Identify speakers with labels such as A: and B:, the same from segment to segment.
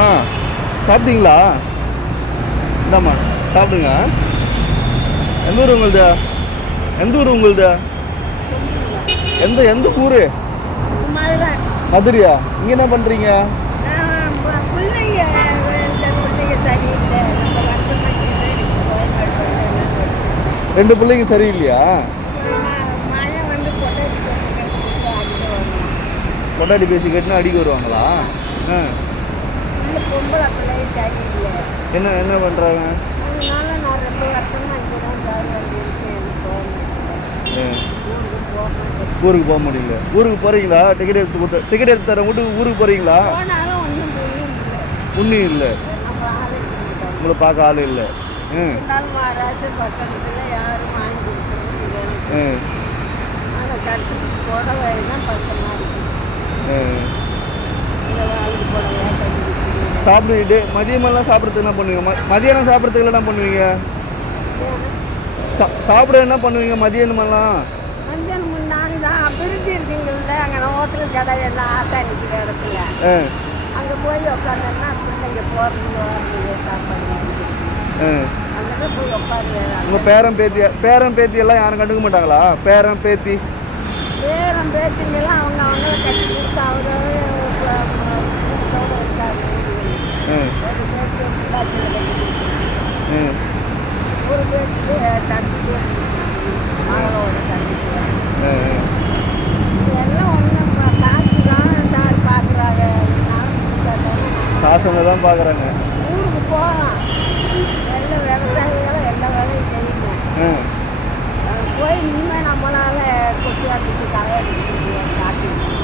A: அம்மா சாப்பிட்டீங்களா? இந்தாம்மா சாப்பிடுங்க. எந்த ஊர் உங்களுது? எந்த ஊர் உங்களுது? எந்த எந்த ஊர்?
B: மதுரை
A: மதுரையா? இங்கே என்ன பண்ணுறீங்க ரெண்டு பிள்ளைங்க சரியில்லையா? கொண்டாடி பேசி கேட்டுனா அடிக்க வருவாங்களா? ஆ. என்ன என்ன பண்ணுறாங்க
B: தாரி
A: ஊருக்கு
B: போக
A: முடியல. ஊருக்கு போகிறீங்களா டிக்கெட் எடுத்து கொடுத்த டிக்கெட் எடுத்து தரேன் வீட்டுக்கு ஊருக்கு போகிறீங்களா
B: ஒன்றும் இல்லை.
A: உங்களை பார்க்க ஆள் இல்லை. ம் ம்
B: அதை கட்டுக்கு புடவை தான் பக்கமாக இருக்கு.
A: ம்
B: இந்த வாழ்க்கை புடவையாக கட்டி கொடுக்குறீங்க
A: சாப்பிட்டுட்டு மதியமெல்லாம் சாப்பிட்றதுக்கு என்ன பண்ணுவீங்க? மதியானம் சாப்பிட்றதுக்கு என்ன பண்ணுவீங்க? சா- சாப்பிட என்ன பண்ணுவீங்க மதியானமெல்லாம்?
B: பிரிஞ்சு இருக்கீங்கள்ல அங்கே ஹோட்டல் கடை எல்லாம் ஆட்டா நிற்கிற இடத்துல.
A: ஆ.
B: அங்கே போய் பிள்ளைங்க போகிறது சாப்பாடு
A: உங்கள் பேரன் பேத்தி பேரன் பேத்தி எல்லாம் யாரும் கண்டுக்க மாட்டாங்களா? பேரன் பேத்தி.
B: பேரம் பேத்திங்கெல்லாம் அவங்க அவங்கள கட்டி கொடுத்து அவரோட கூட்டத்தோடு இருக்காங்க
A: ம்
B: ஒரு பேத்தி பாட்டில் கட்டி கொடுத்து
A: ம்
B: ஒரு பேருக்கு தம்பிக்கு மகளோட தம்பிக்கு எல்லாம் ஒன்றும் காசு தான் சார் பார்க்குறாங்க
A: காசுங்க தான் பார்க்குறாங்க
B: ஊருக்கு போகலாம். எல்லாம் விவசாயிகளும் எல்லா வேலையும் செய்யணும் போய் இனிமேல் நம்மளால கொட்டி வாட்டிட்டு கரையாட்டு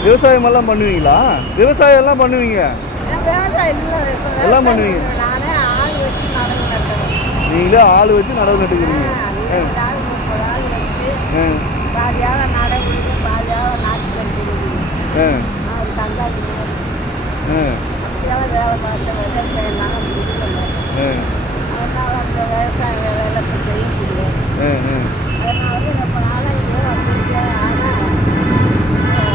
A: விவசாயமெல்லாம் பண்ணுவீங்களா விவசாயம் எல்லாம் பண்ணுவீங்க?
B: விவசாயம்
A: எல்லாம் பண்ணுவீங்க.
B: நானே ஆள் வச்சு நடவு நட்டுறேன்
A: நீங்களே ஆள் வச்சு நடவு நட்டுக்கிறீங்க. ஆ
B: இருபது ஆள் முப்பது ஆள் வச்சு
A: ஆ
B: பாதியாக நடவு பாதியாக நாட்டு கட்டி
A: ஆ
B: அது கண்டாடி
A: ஆ
B: அப்படியெல்லாம் வேலை பார்த்த விவசாயம்னால முடியல
A: ஆ
B: அதனால அந்த விவசாய வேலையில இப்போ செய்ய முடியாது
A: ஆ ஆ
B: அதனால ரொம்ப நாளாக இங்கே வந்திருக்கேன் ஆனால்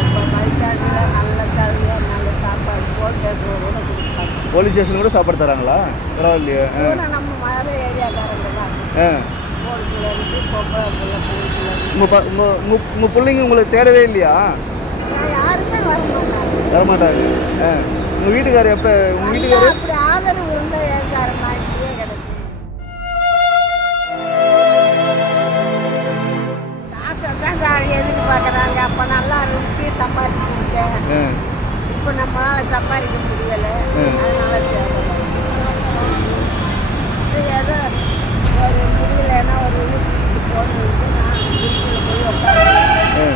B: இப்போ வயசாண்டில் நல்ல கல்வியாக நல்ல சாப்பாடு போட்டு கூட கொடுப்பாங்க
A: போலீஸ் ஸ்டேஷன் கூட சாப்பாடு தராங்களா? பரவாயில்லையே. ஆ. உங்கள் உங்கள் உங்கள் பிள்ளைங்க உங்களை தேடவே இல்லையா? வரமாட்டாங்க. உங்கள் வீட்டுக்காரர் எப்போ உங்கள் வீட்டுக்காரர்?
B: இப்போ நம்மளால சம்பாதிக்க முடியலை. அதனால ஏதோ ஒரு முடியலைன்னா ஒரு வீட்டுக்கு போகணுன்ட்டு நான் வீட்டில் போய் உட்காந்து
A: ஆ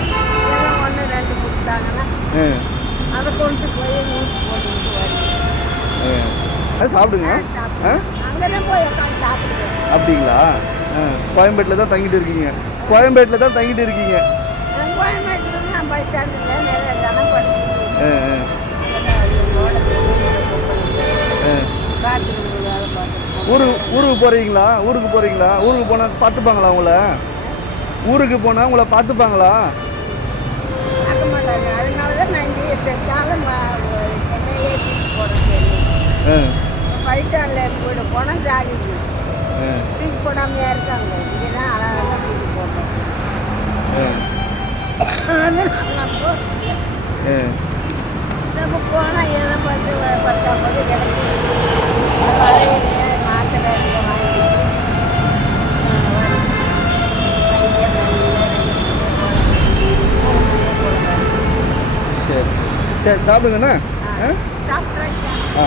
B: ஏதோ ஒன்று ரெண்டு கொடுத்தாங்கன்னா
A: ஆ
B: அதை கொண்டு போய் வீட்டுக்கு போட்டுக்கிட்டு
A: அது சாப்பிடுங்க. ஆ
B: அங்கே தான் போய் உட்காந்து சாப்பிடுவேன்.
A: அப்படிங்களா? கோயம்பேட்டில் தான் தங்கிட்டு இருக்கீங்க. கோயம்பேட்டில் தான் தங்கிட்டு இருக்கீங்க.
B: கோயம்பேட்டில் நான் பஸ் ஸ்டாண்டில் நிறைய ஜனம்
A: ஊருக்கு ஊருக்கு போகிறீங்களா ஊருக்கு போகிறீங்களா ஊருக்கு போனால் பார்த்துப்பாங்களா உங்களை? ஊருக்கு போனால் உங்களை பார்த்துப்பாங்களா?
B: பார்க்க மாட்டாங்க அதனால தான் நான்
A: சரி சாப்பிடுங்கண்ணா. ஆ